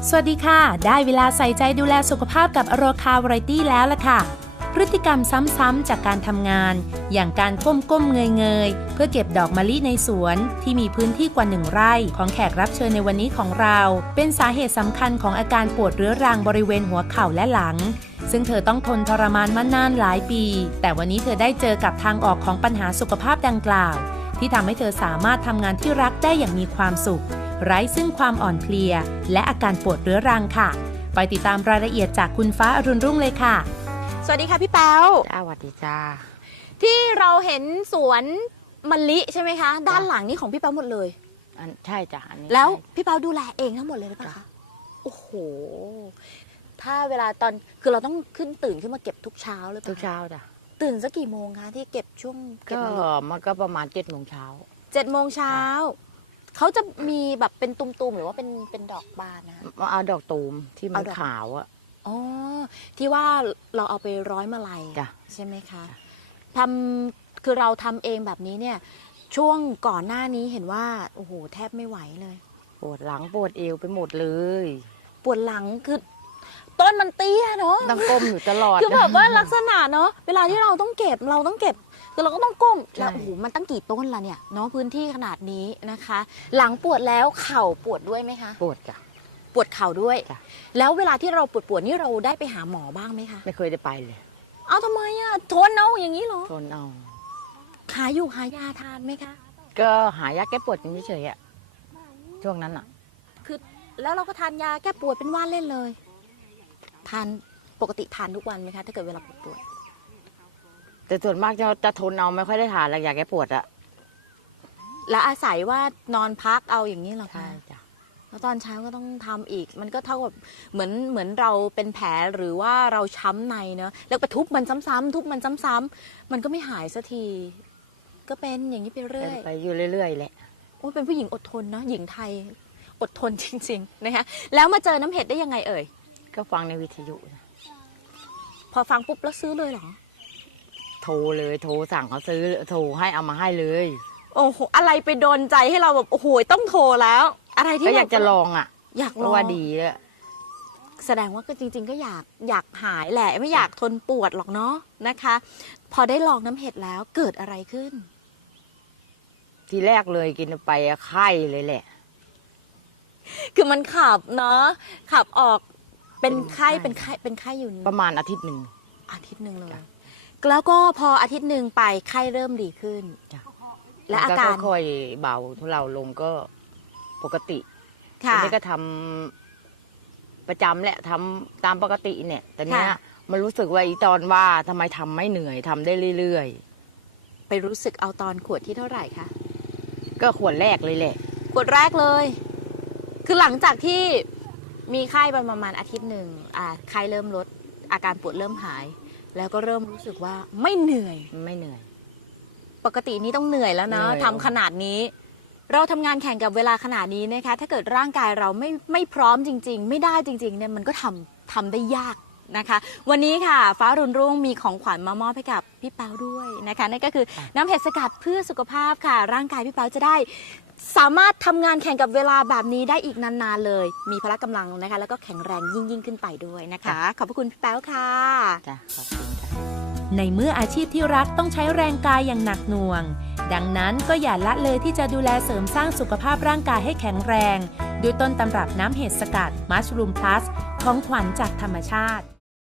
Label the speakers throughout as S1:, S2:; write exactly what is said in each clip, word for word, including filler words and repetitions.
S1: สวัสดีค่ะได้เวลาใส่ใจดูแลสุขภาพกับอโรคาวาไรตี้แล้วล่ะค่ะพฤติกรรมซ้ำๆจากการทำงานอย่างการก้มๆเงยๆเพื่อเก็บดอกมะลิในสวนที่มีพื้นที่กว่าหนึ่งไร่ของแขกรับเชิญในวันนี้ของเราเป็นสาเหตุสำคัญของอาการปวดเรื้อรังบริเวณหัวเข่าและหลังซึ่งเธอต้องทนทรมานมานานหลายปีแต่วันนี้เธอได้เจอกับทางออกของปัญหาสุขภาพดังกล่าวที่ทำให้เธอสามารถทำงานที่รักได้อย่างมีความสุขไร้ซึ่งความอ่อนเพลียและอาการปวดเรื้อรังค่ะไปติดตามรายละเอียดจากคุณฟ้าอรุณรุ่งเลยค่ะ
S2: สวัสดีค่ะพี่แป๊ว
S3: จ้าสวัสดีจ้า
S2: ที่เราเห็นสวนมะลิใช่ไหมคะด้านหลังนี่ของพี่แป๊วหมดเลย
S3: อันใช่จ้ะอันนี้
S2: แล้วพี่แป๊วดูแลเองทั้งหมดเลยหรือเปล่าคะโอ้โหถ้าเวลาตอนคือเราต้องขึ้นตื่นขึ้นมาเก็บทุกเช้าเลย
S3: ทุกเช้าจ้ะ
S2: ตื่นสักกี่โมงคะที่เก็บช่วง
S3: ก็มันก็ประมาณเจ็ดโมงเช้า
S2: เจ็ดโมงเช้าเขาจะมีแบบเป็นตุ่มๆหรือว่าเป็นเป็นดอกบานนะคะ
S3: เอาดอกตูมที่มันขาวอะ
S2: อ๋อที่ว่าเราเอาไปร้อยมาลัยใช่ไหมคะทำคือเราทำเองแบบนี้เนี่ยช่วงก่อนหน้านี้เห็นว่าโอ้โหแทบไม่ไหวเลย
S3: ปวดหลังปวดเอวไปหมดเลย
S2: ปวดหลังคือต้นมันเตี้ยเนาะ
S3: ต้องก้มอยู่ตลอด
S2: คือแบบว่าลักษณะเนาะเวลาที่เราต้องเก็บเราต้องเก็บคือเราก็ต้องก้มแล้วโอ้โหมันตั้งกี่ต้นละเนี่ยเนาะพื้นที่ขนาดนี้นะคะ หลังปวดแล้วเข่าปวดด้วยไหมคะ
S3: ปวดจ้ะ
S2: ปวดเข่าด้วยแล้วเวลาที่เราปวดปวดนี่เราได้ไปหาหมอบ้างไหมคะ
S3: ไม่เคยได้ไปเลย
S2: เอาทำไมอะทนเอาอย่างนี้เหรอ
S3: ทนเอา
S2: หาอยู่หายาทานไหมคะ
S3: ก็หายาแก้ปวดเฉยๆอะช่วงนั้นอะ
S2: คือแล้วเราก็ทานยาแก้ปวดเป็นว่าเล่นเลยทานปกติทานทุกวันไหมคะถ้าเกิดเวลาปวดปวด
S3: แต่ส่วนมากจะจะทนเอาไม่ค่อยได้ทานยาแก้ปวดอะ
S2: แล้วอาศัยว่านอนพักเอาอย่างนี้เหรอคะ
S3: ใช่จ้ะ
S2: แล้วตอนเช้าก็ต้องทำอีกมันก็เท่ากับเหมือนเหมือนเราเป็นแผลหรือว่าเราช้ำในเนอะแล้วไปทุบมันซ้ำๆทุบมันซ้ำๆมันก็ไม่หายสักทีก็เป็นอย่างนี้ไปเรื่อย
S3: ไปอยู่เรื่อยๆแหละ
S2: โอ้เป็นผู้หญิงอดทนนะหญิงไทยอดทนจริงๆนะคะแล้วมาเจอน้ำเห็ดได้ยังไงเอ่ย
S3: ก็ฟังในวิทยุ
S2: พอฟังปุ๊บแล้วซื้อเลยเหรอ
S3: โทรเลยโทรสั่งเขาซื้อโทรให้เอามาให้เลย
S2: โอ้โหอะไรไปโดนใจให้เราแบบโอ้โหต้องโทรแล้วอะไรที่
S3: อยากจะลองอ่ะ
S2: อยากลอง
S3: ว่าดีเลย
S2: แสดงว่าก็จริงๆก็อยากอยากหายแหละไม่อยากทนปวดหรอกเนาะนะคะพอได้ลองน้ำเห็ดแล้วเกิดอะไรขึ้น
S3: ทีแรกเลยกินไปไข้เลยแหละ
S2: คือมันขับเนาะขับออกเป็นไข้เป็นไข้เป็นไข้อยู่
S3: ประมาณอาทิตย์หนึ่ง
S2: อาทิตย์หนึ่งเลยแล้วก็พออาทิตย์หนึ่งไปไข้เริ่มดีขึ้นและอาการ
S3: ค่อยเบาทุเลาลงก็ปกติทีนี้ก็ทำประจำแหละทำตามปกติเนี่ยแต่เนี้ยมันรู้สึกว่าอีตอนว่าทำไมทำไม่เหนื่อยทำได้เรื่อย
S2: ๆไปรู้สึกเอาตอนขวดที่เท่าไหร่คะ
S3: ก็ขวดแรกเลยแหละ
S2: ขวดแรกเลยคือหลังจากที่มีไข้ประมาณอาทิตย์หนึ่งอ่าไข้เริ่มลดอาการปวดเริ่มหายแล้วก็เริ่มรู้สึกว่าไม่เหนื่อย
S3: ไม่เหนื่อย
S2: ปกตินี้ต้องเหนื่อยแล้วนะทำขนาดนี้เราทำงานแข่งกับเวลาขนาดนี้นะคะถ้าเกิดร่างกายเราไม่ไม่พร้อมจริงๆไม่ได้จริงๆเนี่ยมันก็ทำทำได้ยากนะคะวันนี้ค่ะฟ้ารุ่นรุ่งมีของขวัญมามอบให้กับพี่เปาด้วยนะคะนั่นก็คือน้ำเห็ดสกัดเพื่อสุขภาพค่ะร่างกายพี่เปาจะได้สามารถทำงานแข่งกับเวลาแบบนี้ได้อีกนานๆเลยมีพละกำลังนะคะแล้วก็แข็งแรงยิ่งยิ่งขึ้นไปด้วยนะคะขอบพระคุณพี่เปาค่ะ
S3: จ้ะขอบคุณค่ะ
S1: ในเมื่ออาชีพที่รักต้องใช้แรงกายอย่างหนักหน่วงดังนั้นก็อย่าละเลยที่จะดูแลเสริมสร้างสุขภาพร่างกายให้แข็งแรงด้วยต้นตำรับน้ำเห็ดสกัดมัชรูมพลัสของขวัญจากธรรมชาติ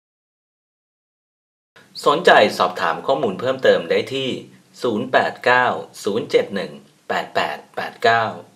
S4: สนใจสอบถามข้อมูลเพิ่มเติมได้ที่ศูนย์ แปด เก้า ศูนย์ เจ็ด หนึ่ง แปด แปด แปด เก้า